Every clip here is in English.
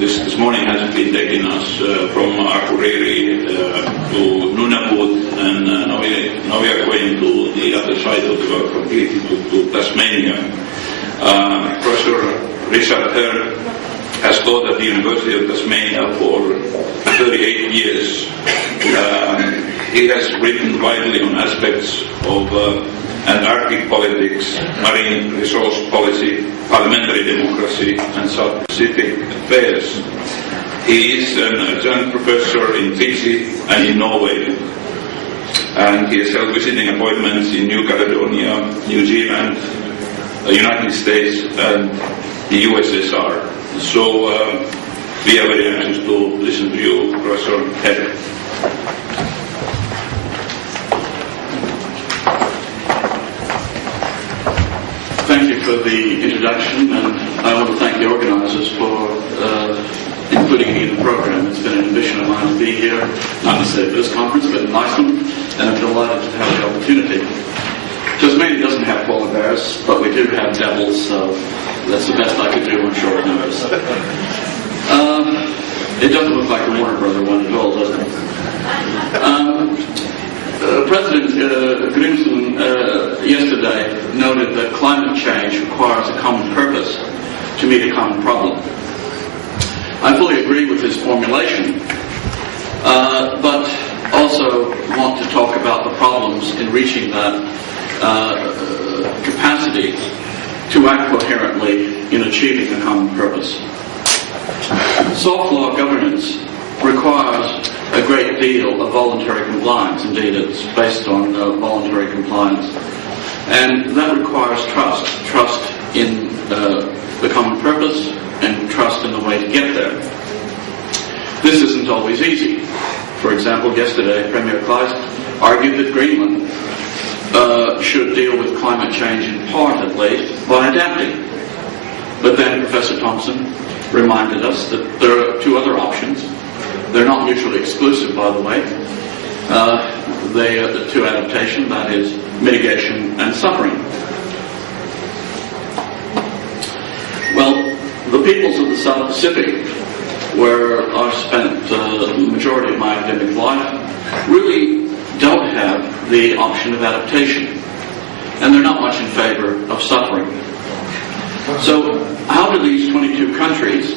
this morning has been taking us from Akureyri to Nunavut, and now we are going to the other side of the world, completely to Tasmania. Professor Richard Herr has taught at the University of Tasmania for 38 years. He has written widely on aspects of Antarctic politics, marine resource policy, parliamentary democracy, and South Pacific affairs. He is an adjunct professor in Fiji and in Norway, and he has held visiting appointments in New Caledonia, New Zealand, the United States, and the USSR. So we are very anxious to listen to you, Professor Herr. Thank you for the introduction, and I want to thank the organisers for including me in the program. It's been an ambition of mine to be here, not necessarily for this conference, but in Iceland, and I'm delighted to have the opportunity. Tasmania doesn't have polar bears, but we do have devils, so that's the best I could do on short notice. It doesn't look like a Warner Brother one at all, does it? President Grimson yesterday noted that climate change requires a common purpose to meet a common problem. I fully agree with his formulation, but also want to talk about the problems in reaching that capacity to act coherently in achieving a common purpose. Soft law governance requires a great deal of voluntary compliance. Indeed, it's based on voluntary compliance. And that requires trust in the common purpose and trust in the way to get there. This isn't always easy. For example, yesterday, Premier Kleist argued that Greenland should deal with climate change in part, at least, by adapting. But then Professor Thompson reminded us that there are two other options. They're not mutually exclusive, by the way. They are the two adaptation, that is, mitigation and suffering. Well, the peoples of the South Pacific, where I've spent the majority of my academic life, really don't have the option of adaptation. And they're not much in favor of suffering. So how do these 22 countries,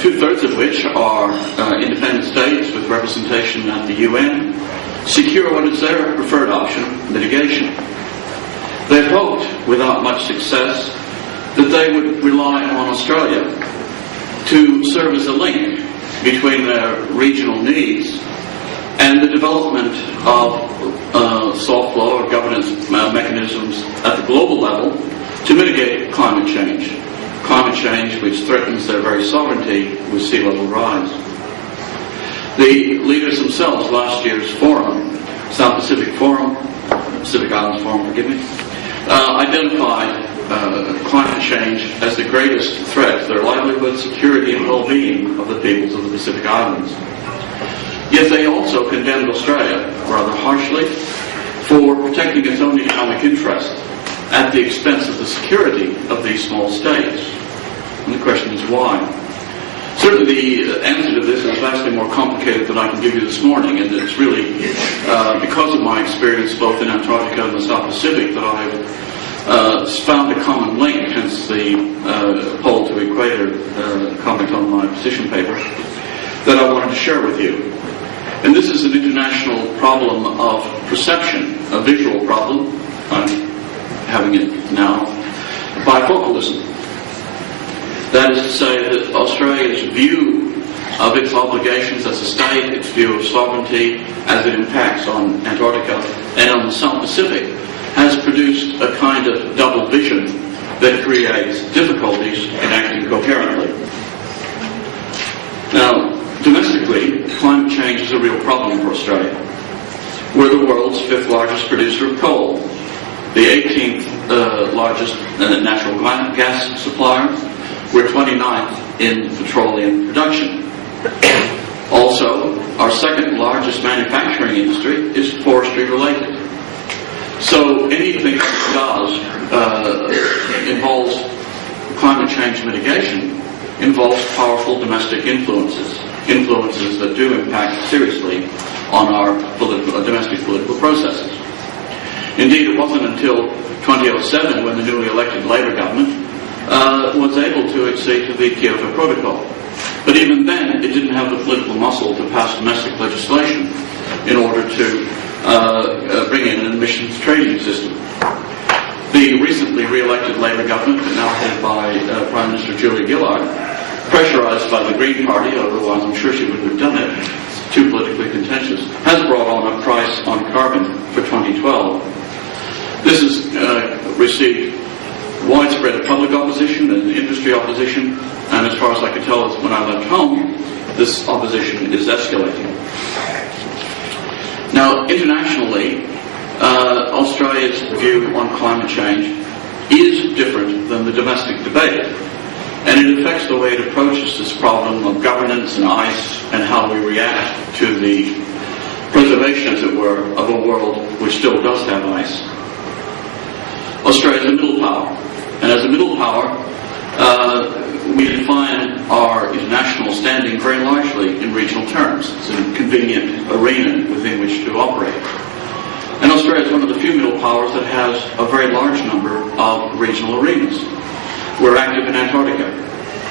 two-thirds of which are independent states with representation at the UN, secure what is their preferred option, mitigation? They've hoped, without much success, that they would rely on Australia to serve as a link between their regional needs and the development of soft law or governance mechanisms at the global level to mitigate climate change which threatens their very sovereignty with sea level rise. The leaders themselves, last year's forum, South Pacific Islands Forum, identified climate change as the greatest threat to their livelihood, security, and well-being of the peoples of the Pacific Islands. Yet they also condemned Australia, rather harshly, for protecting its own economic interest at the expense of the security of these small states. And the question is why? Certainly the answer to this is vastly more complicated than I can give you this morning, and it's really because of my experience both in Antarctica and the South Pacific that I've found a common link, hence the pole to equator comment on my position paper, that I wanted to share with you. And this is an international problem of perception, a visual problem. I'm having it now. Bifocalism. That is to say that Australia's view of its obligations as a state, its view of sovereignty as it impacts on Antarctica and on the South Pacific, has produced a kind of double vision that creates difficulties in acting coherently. Now, domestically, climate change is a real problem for Australia. We're the world's 5th largest producer of coal, the 18th largest natural gas supplier. We're 29th in petroleum production. Also, our 2nd largest manufacturing industry is forestry related. So anything that does involves climate change mitigation involves powerful domestic influences that do impact seriously on our domestic political processes. Indeed, it wasn't until 2007 when the newly elected Labour government was able to accede to the Kyoto Protocol. But even then, it didn't have the political muscle to pass domestic legislation in order to bring in an emissions trading system. The recently re-elected Labour government, now headed by Prime Minister Julia Gillard, pressurised by the Green Party, otherwise I'm sure she wouldn't have done it, it's too politically contentious, has brought on a price on carbon for 2012. This has received widespread public opposition and industry opposition, and as far as I could tell when I left home, this opposition is escalating. Now, internationally, Australia's view on climate change is different than the domestic debate, and it affects the way it approaches this problem of governance and ice and how we react to the preservation, as it were, of a world which still does have ice. Australia is a middle power, and as a middle power, we define our international standing very largely in regional terms. It's a convenient arena within which to operate. And Australia is one of the few middle powers that has a very large number of regional arenas. We're active in Antarctica,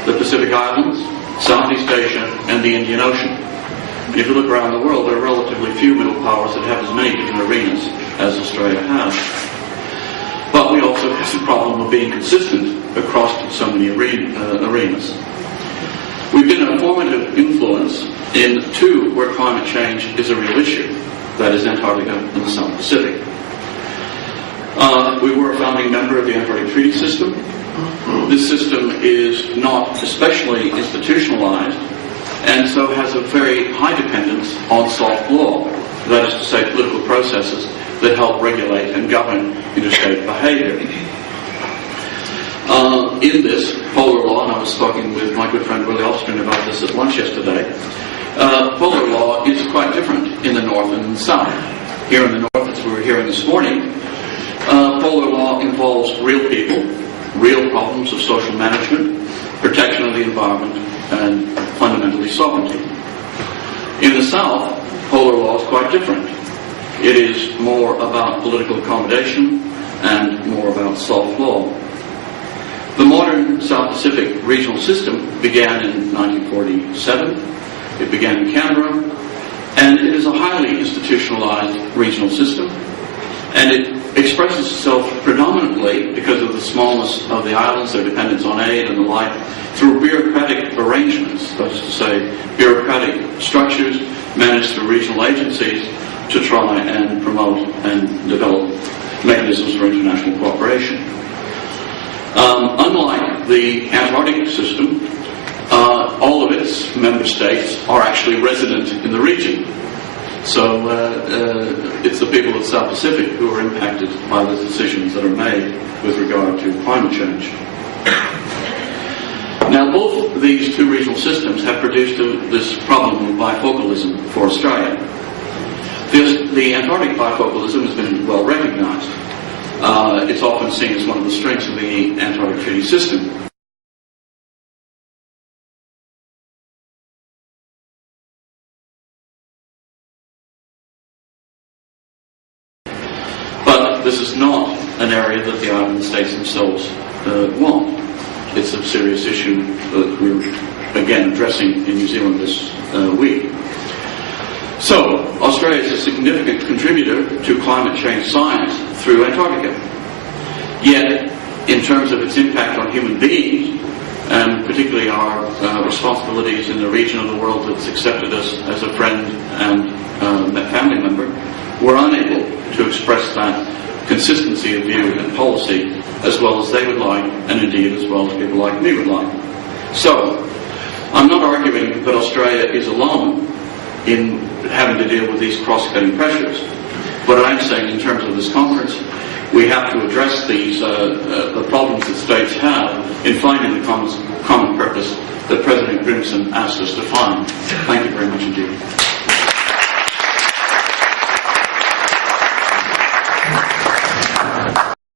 the Pacific Islands, Southeast Asia, and the Indian Ocean. And if you look around the world, there are relatively few middle powers that have as many different arenas as Australia has. But we also have the problem of being consistent across so many arenas. We've been a formative influence in two where climate change is a real issue, that is Antarctica and the South Pacific. We were a founding member of the Antarctic Treaty System. This system is not especially institutionalized, and so has a very high dependence on soft law, that is to say political processes that help regulate and govern interstate behavior. In this, polar law, and I was talking with my good friend Willie Alstron about this at lunch yesterday, polar law is quite different in the north and in the south. Here in the north, as we were hearing this morning, polar law involves real people, real problems of social management, protection of the environment, and fundamentally sovereignty. In the south, polar law is quite different. It is more about political accommodation and more about soft law. The modern South Pacific regional system began in 1947. It began in Canberra, and it is a highly institutionalized regional system, and it expresses itself predominantly, because of the smallness of the islands, their dependence on aid and the like, through bureaucratic arrangements, that is to say, bureaucratic structures managed through regional agencies to try and promote and develop mechanisms for international cooperation. Unlike the Antarctic system, all of its member states are actually resident in the region. So it's the people of the South Pacific who are impacted by the decisions that are made with regard to climate change. Now, both these two regional systems have produced this problem of bifocalism for Australia. The Antarctic bifocalism has been well recognized. It's often seen as one of the strengths of the Antarctic Treaty System. But this is not an area that the island states themselves want. It's a serious issue that we're, again, addressing in New Zealand this week. So, Australia is a significant contributor to climate change science through Antarctica. Yet, in terms of its impact on human beings, and particularly our responsibilities in the region of the world that's accepted us as a friend and family member, we're unable to express that consistency of view and policy as well as they would like, and indeed as well as people like me would like. So, I'm not arguing that Australia is alone in having to deal with these cross-cutting pressures. But I am saying, in terms of this conference, we have to address these the problems that states have in finding the common purpose that President Grimson asked us to find. Thank you very much indeed.